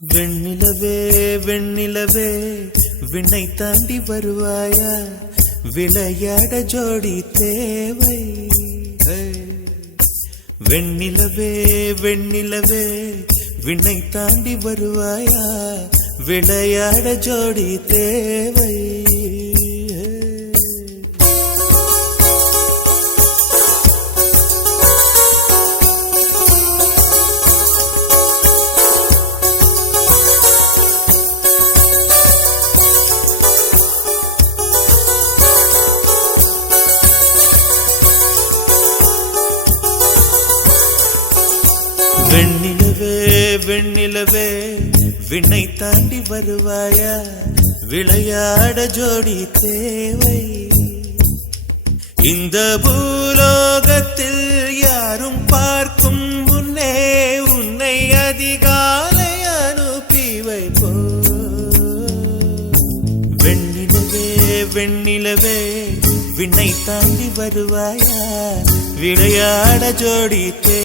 வெண்ணிலவே வெண்ணிலவே விண்ணை தாண்டி வருவாயா, விளையாட ஜோடி தேவை. வெண்ணிலவே வெண்ணிலவே விண்ணை தாண்டி வருவாயா, விளையாட ஜோடி தேவை. வெண்ணிலவே வெண்ணிலவே விண்ணை தாண்டி வருவாயா, விளையாட ஜோடி தேவை. இந்த பூலோகத்தில் யாரும் பார்க்கும் முன்னே உன்னை அதிகாலை அனுப்பி வைப்போ. வெண்ணிலவே வெண்ணிலவே விண்ணை தாண்டி வருவாயா, விளையாட ஜோடி தேவை.